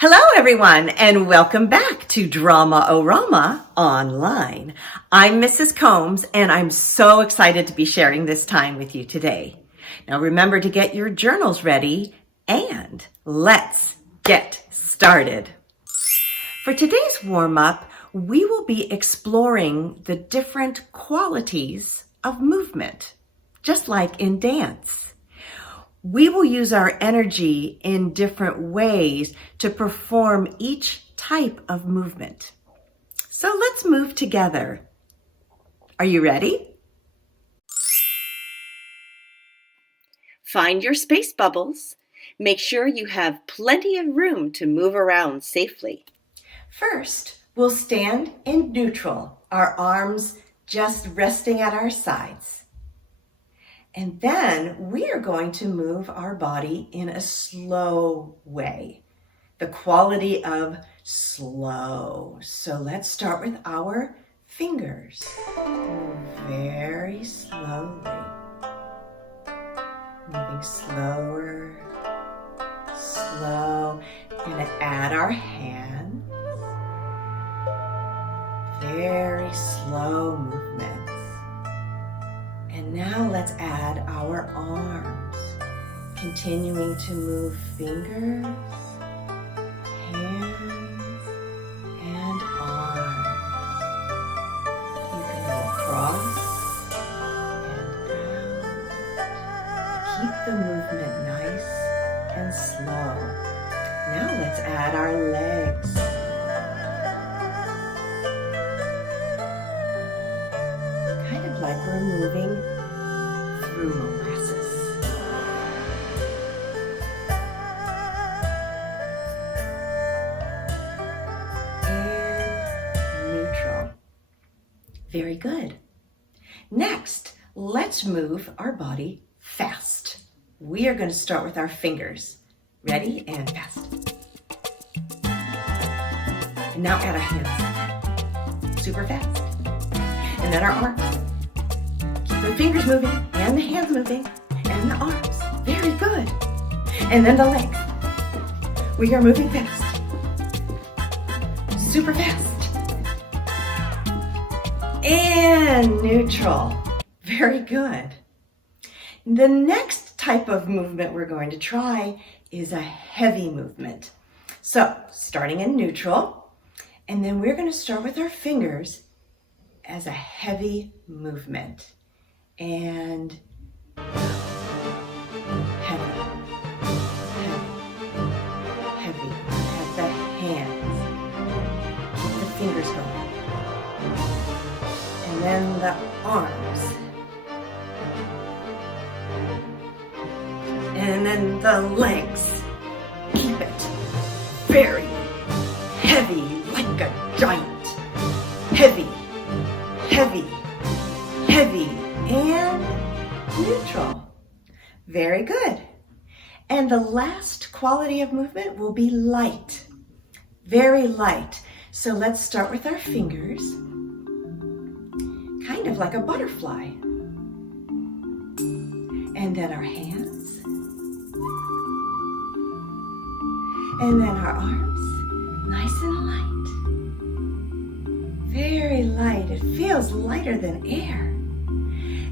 Hello, everyone, and welcome back to Drama-O-Rama online. I'm Mrs. Combs, and I'm so excited to be sharing this time with you today. Now, remember to get your journals ready, and let's get started. For today's warm-up, we will be exploring the different qualities of movement, just like in dance. We will use our energy in different ways to perform each type of movement. So let's move together. Are you ready? Find your space bubbles. Make sure you have plenty of room to move around safely. First, we'll stand in neutral, our arms just resting at our sides. And then we are going to move our body in a slow way, the quality of slow. So let's start with our fingers. Move very slowly. Moving slower, slow. We're going to add our hands. Very slow movements. And now let's add our arms, continuing to move fingers, hands, and arms. You can go across and out. Keep the movement nice and slow. Now let's add our legs. Kind of like we're moving through molasses. And neutral. Very good. Next, let's move our body fast. We are going to start with our fingers. Ready and fast. And now add our hands. Super fast. And then our arms. Keep the fingers moving, and the hands moving, and the arms. Very good. And then the legs. We are moving fast. Super fast. And neutral. Very good. The next type of movement we're going to try is a heavy movement. So, starting in neutral, and then we're going to start with our fingers as a heavy movement. And heavy, heavy, heavy. Have the hands. Keep the fingers going. And then the arms. And then the legs. Keep it very heavy, like a giant. Heavy, heavy, heavy, and neutral. Very good. And the last quality of movement will be light. Very light. So let's start with our fingers, kind of like a butterfly. And then our hands. And then our arms, nice and light. Very light. It feels lighter than air.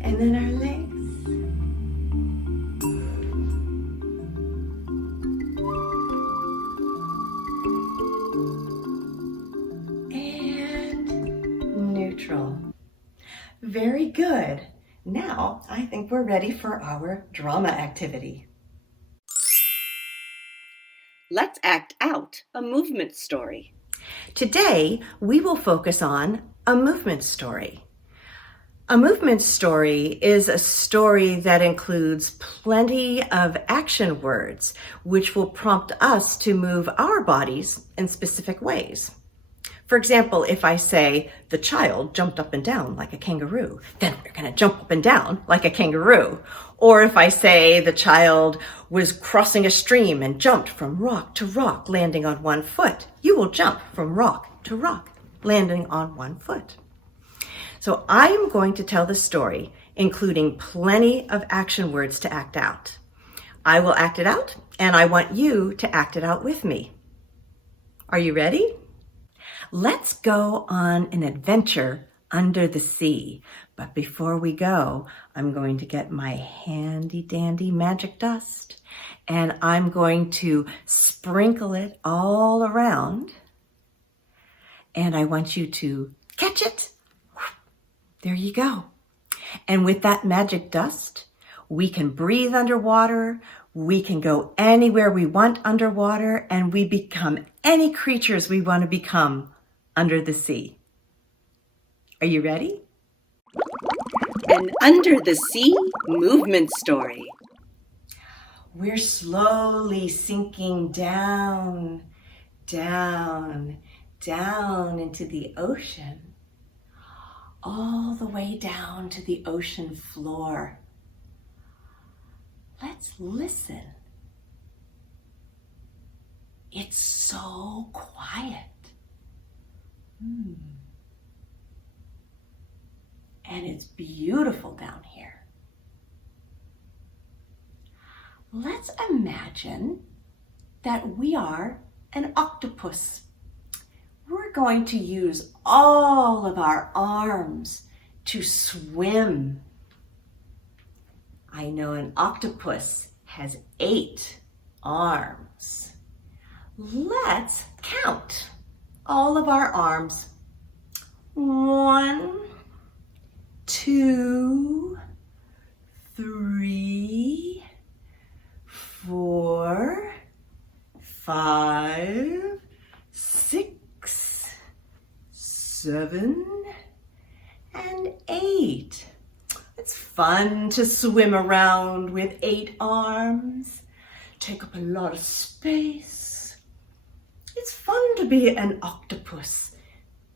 And then our legs. And neutral. Very good. Now, I think we're ready for our drama activity. Let's act out a movement story. Today, we will focus on a movement story. A movement story is a story that includes plenty of action words, which will prompt us to move our bodies in specific ways. For example, if I say, the child jumped up and down like a kangaroo, then we're going to jump up and down like a kangaroo. Or if I say the child was crossing a stream and jumped from rock to rock, landing on one foot, you will jump from rock to rock, landing on one foot. So I am going to tell the story, including plenty of action words to act out. I will act it out, and I want you to act it out with me. Are you ready? Let's go on an adventure under the sea. But before we go, I'm going to get my handy dandy magic dust and I'm going to sprinkle it all around. And I want you to catch it. There you go. And with that magic dust, we can breathe underwater. We can go anywhere we want underwater, and we become any creatures we want to become under the sea. Are you ready? An under the sea movement story. We're slowly sinking down, down, down into the ocean, all the way down to the ocean floor. Let's listen. It's so quiet. And it's beautiful down here. Let's imagine that we are an octopus. We're going to use all of our arms to swim. I know an octopus has 8 arms. Let's count all of our arms. 1, 2, 3, 4, 5, 6, 7, and 8. It's fun to swim around with 8 arms. Take up a lot of space. It's fun to be an octopus,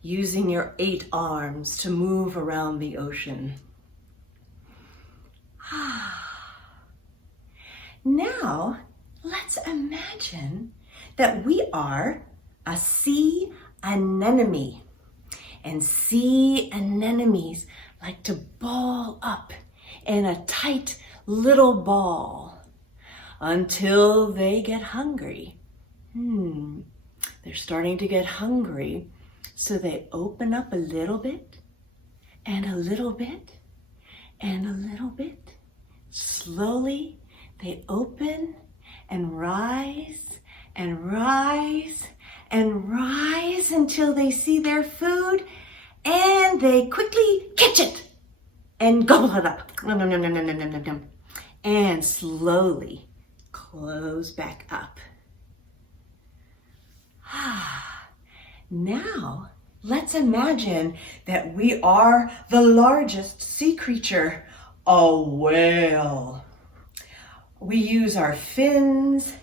using your 8 arms to move around the ocean. Now, let's imagine that we are a sea anemone. And sea anemones like to ball up in a tight little ball until they get hungry. They're starting to get hungry, so they open up a little bit, and a little bit, and a little bit. Slowly, they open and rise, and rise, and rise until they see their food, and they quickly catch it and gobble it up. And slowly close back up. Now, let's imagine that we are the largest sea creature, a whale. We use our fins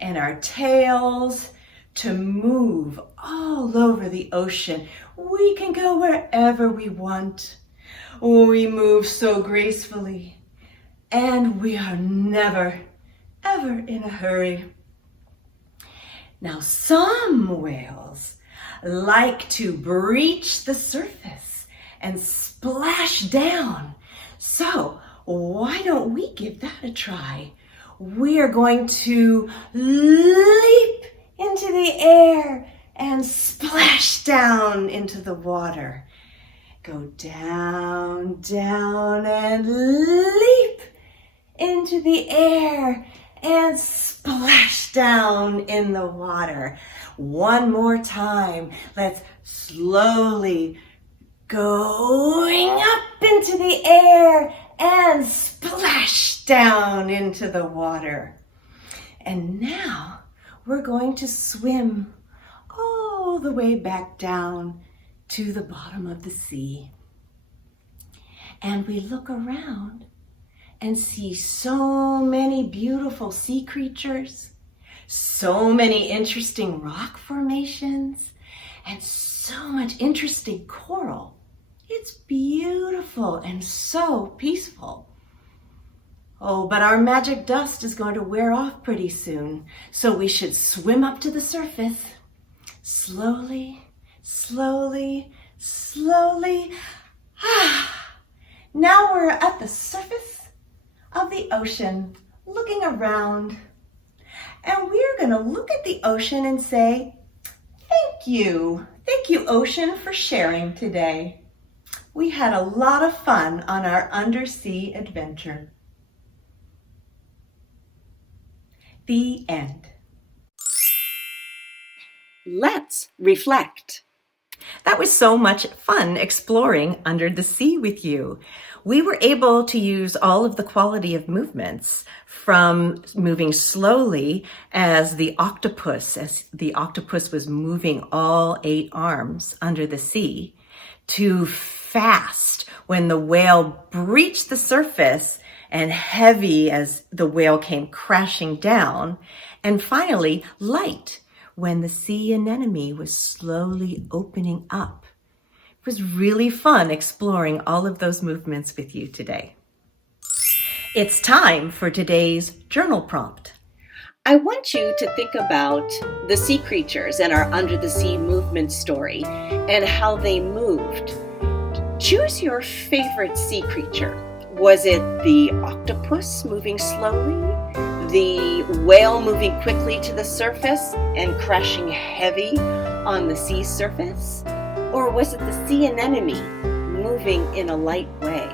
and our tails to move all over the ocean. We can go wherever we want. We move so gracefully, and we are never, ever in a hurry. Now, some whales like to breach the surface and splash down. So why don't we give that a try? We are going to leap into the air and splash down into the water. Go down, down, and leap into the air and splash down in the water. One more time. Let's slowly going up into the air and splash down into the water. And now we're going to swim all the way back down to the bottom of the sea. And we look around and see so many beautiful sea creatures, so many interesting rock formations, and so much interesting coral. It's beautiful and so peaceful. Oh, but our magic dust is going to wear off pretty soon, so we should swim up to the surface. Slowly, slowly, slowly. Now we're at the surface of the ocean, looking around. And we're going to look at the ocean and say, Thank you. Thank you, Ocean, for sharing today. We had a lot of fun on our undersea adventure. The end. Let's reflect. That was so much fun exploring under the sea with you. We were able to use all of the quality of movements, from moving slowly as the octopus was moving all 8 arms under the sea, to fast when the whale breached the surface and heavy as the whale came crashing down, and finally light when the sea anemone was slowly opening up. It was really fun exploring all of those movements with you today. It's time for today's journal prompt. I want you to think about the sea creatures in our under the sea movement story and how they moved. Choose your favorite sea creature. Was it the octopus moving slowly? The whale moving quickly to the surface and crashing heavy on the sea surface? Or was it the sea anemone moving in a light way?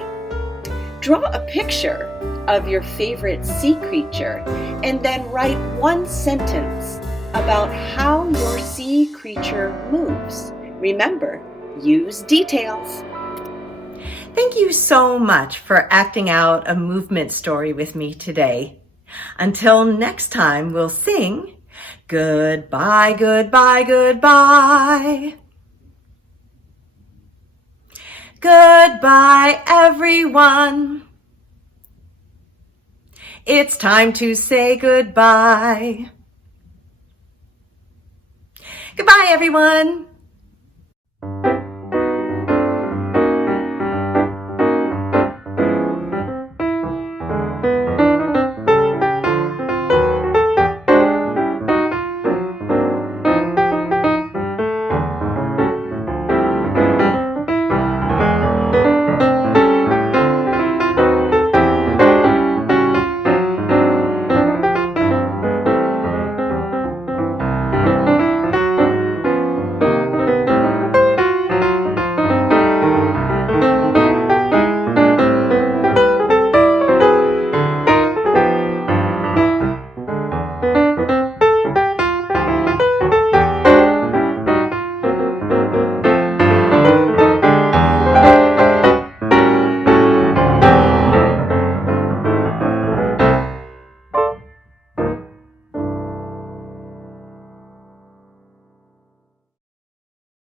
Draw a picture of your favorite sea creature and then write one sentence about how your sea creature moves. Remember, use details. Thank you so much for acting out a movement story with me today. Until next time, we'll sing goodbye, goodbye, goodbye. Goodbye, everyone. It's time to say goodbye. Goodbye, everyone.